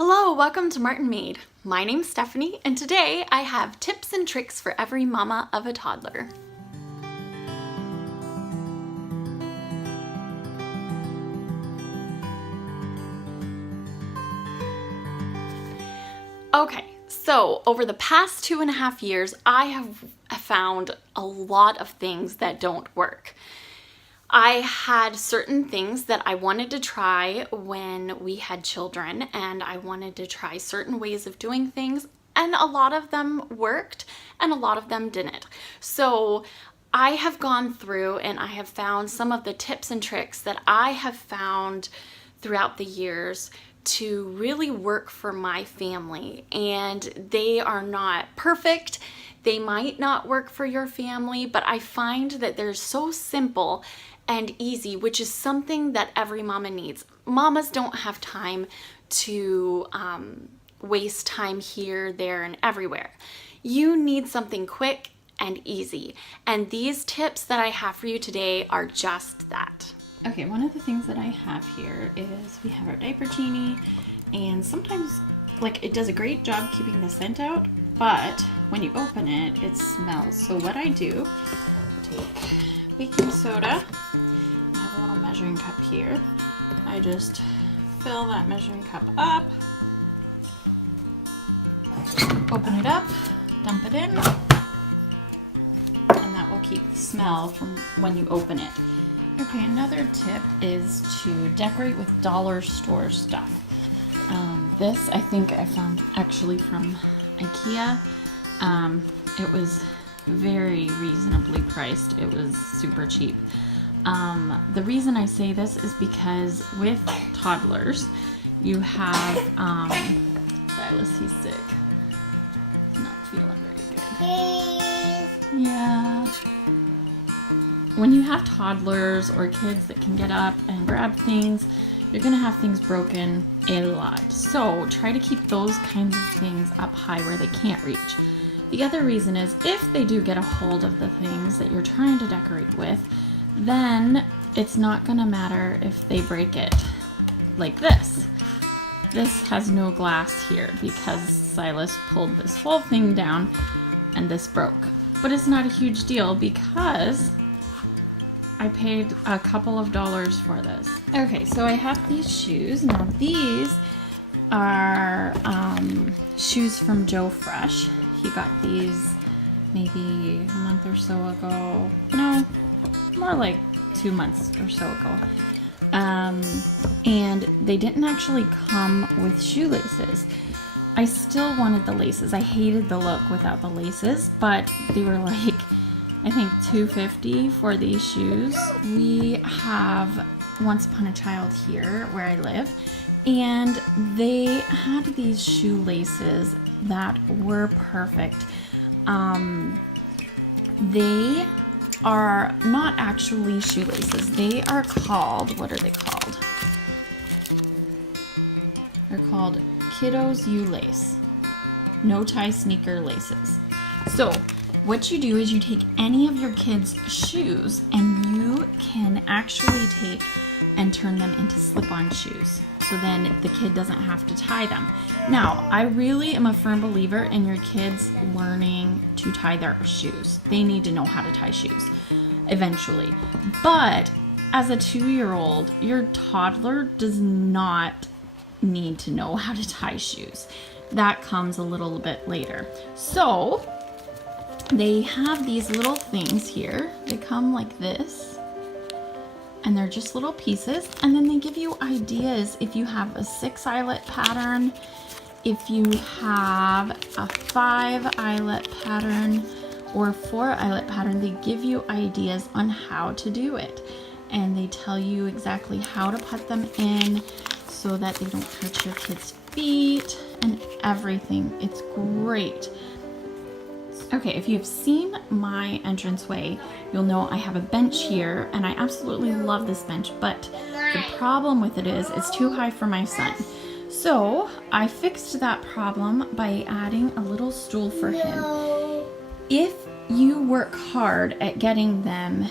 Hello, welcome to Martinmade. My name's Stephanie, and today I have tips and tricks for every mama of a toddler. Okay, so over the past 2.5 years, I have found a lot of things that don't work. I had certain things that I wanted to try when we had children, and I wanted to try certain ways of doing things, and a lot of them worked and a lot of them didn't. So I have gone through and I have found some of the tips and tricks that I have found throughout the years to really work for my family, and they are not perfect. They might not work for your family, but I find that they're so simple and easy, which is something that every mama needs. Mamas don't have time to waste time here, there, and everywhere. You need something quick and easy, and these tips that I have for you today are just that. Okay, one of the things that I have here is we have our diaper genie, and sometimes it does a great job keeping the scent out, but when you open it, it smells. So what I do, take baking soda. I have a little measuring cup here. I just fill that measuring cup up, open it up, dump it in, and that will keep the smell from when you open it. Okay, another tip is to decorate with dollar store stuff. This I think I found actually from IKEA. It was very reasonably priced. It was super cheap. The reason I say this is because with toddlers, you have Silas, he's sick. Not feeling very good. Yeah. When you have toddlers or kids that can get up and grab things, you're gonna have things broken a lot. So try to keep those kinds of things up high where they can't reach. The other reason is if they do get a hold of the things that you're trying to decorate with, then it's not gonna matter if they break it. Like this. This has no glass here because Silas pulled this whole thing down and this broke. But it's not a huge deal because I paid a couple of dollars for this. Okay, so I have these shoes. Now these are shoes from Joe Fresh. He got these maybe a month or so ago. No, more like 2 months or so ago. And they didn't actually come with shoelaces. I still wanted the laces. I hated the look without the laces, but they were like, I think $2.50 for these shoes. We have Once Upon a Child here where I live, and they had these shoelaces that were perfect. They are not actually shoelaces. They are called, what are they called? They're called Kiddos U-Lace. No tie sneaker laces. So what you do is you take any of your kids' shoes and you can actually take and turn them into slip-on shoes. So then the kid doesn't have to tie them. Now, I really am a firm believer in your kids learning to tie their shoes. They need to know how to tie shoes eventually. But as a 2-year-old, your toddler does not need to know how to tie shoes. That comes a little bit later. So they have these little things here. They come like this. And they're just little pieces, and then they give you ideas if you have a 6-eyelet pattern, if you have a 5-eyelet pattern or 4-eyelet pattern. They give you ideas on how to do it, and they tell you exactly how to put them in so that they don't hurt your kids' feet and everything. It's great. Okay, if you've seen my entranceway, you'll know I have a bench here, and I absolutely love this bench, but the problem with it is it's too high for my son. So I fixed that problem by adding a little stool for him. If you work hard at getting them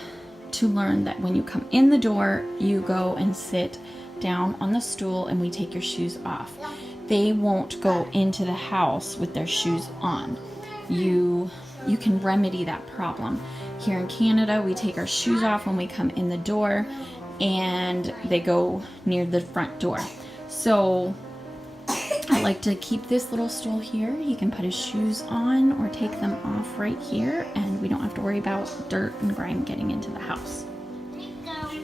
to learn that when you come in the door, you go and sit down on the stool and we take your shoes off. they won't go into the house with their shoes on. You can remedy that problem. Here in Canada, we take our shoes off when we come in the door, and they go near the front door. So I like to keep this little stool here. He can put his shoes on or take them off right here, and we don't have to worry about dirt and grime getting into the house.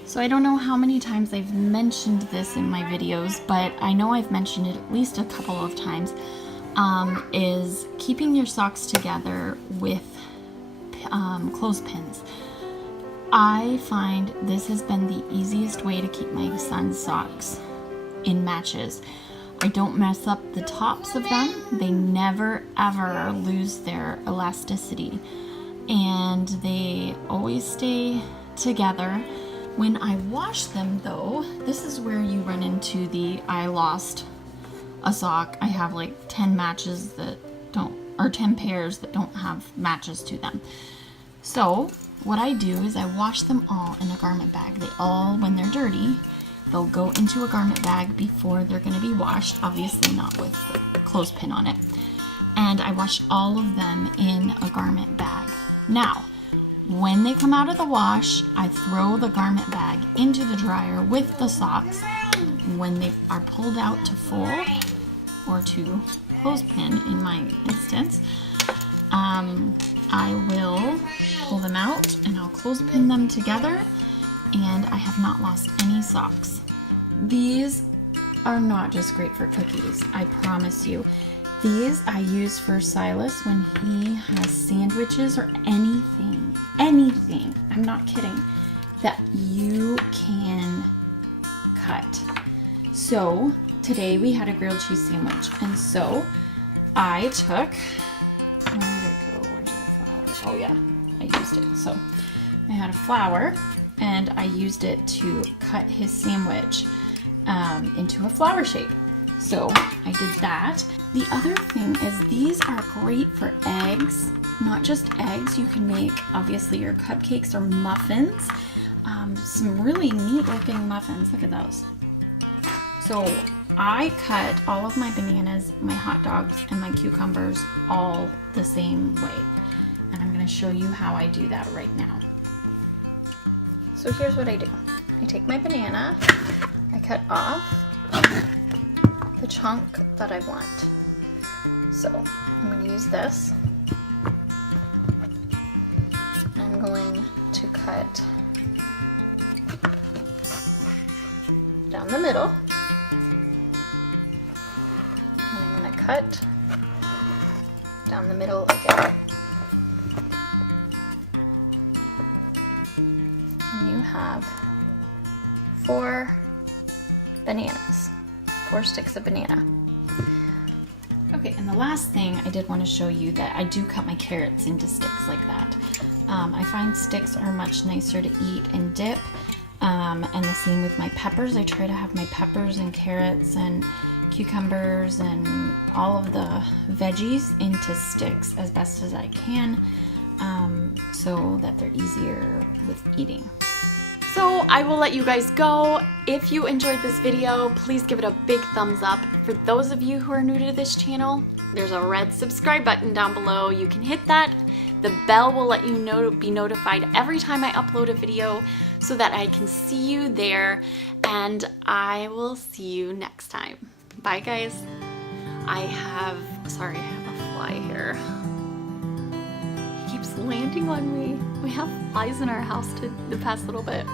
So I don't know how many times I've mentioned this in my videos, but I know I've mentioned it at least a couple of times, is keeping your socks together with clothespins. I find this has been the easiest way to keep my son's socks in matches. I don't mess up the tops of them. They never ever lose their elasticity, and they always stay together. When I wash them though, this is where you run into the I lost a sock. I have like 10 matches that don't, or 10 pairs that don't have matches to them. So what I do is I wash them all in a garment bag. They all, when they're dirty, they'll go into a garment bag before they're going to be washed, obviously not with the clothespin on it. And I wash all of them in a garment bag. Now, when they come out of the wash, I throw the garment bag into the dryer with the socks. When they are pulled out to fold, or to clothespin in my instance, I will pull them out and I'll clothespin them together, and I have not lost any socks. These are not just great for cookies, I promise you. These I use for Silas when he has sandwiches or anything, I'm not kidding, that you can cut. So today we had a grilled cheese sandwich, and so I took, where did it go? Where's the flour? Oh yeah, I used it. So I had a flour and I used it to cut his sandwich into a flower shape. So I did that. The other thing is these are great for eggs, not just eggs. You can make obviously your cupcakes or muffins. Some really neat looking muffins. Look at those. So I cut all of my bananas, my hot dogs, and my cucumbers all the same way. And I'm going to show you how I do that right now. So here's what I do. I take my banana, I cut off the chunk that I want. So I'm going to use this. And I'm going to cut down the middle. And I'm going to cut down the middle again. And you have 4 bananas, 4 sticks of banana. Okay, and the last thing I did want to show you that I do cut my carrots into sticks like that. I find sticks are much nicer to eat and dip, and the same with my peppers. I try to have my peppers and carrots and cucumbers and all of the veggies into sticks as best as I can, so that they're easier with eating. So I will let you guys go. If you enjoyed this video, please give it a big thumbs up. For those of you who are new to this channel, there's a red subscribe button down below. You can hit that. The bell will let you know, be notified every time I upload a video so that I can see you there, and I will see you next time. Bye guys. I have a fly here. He keeps landing on me. We have flies in our house the past little bit.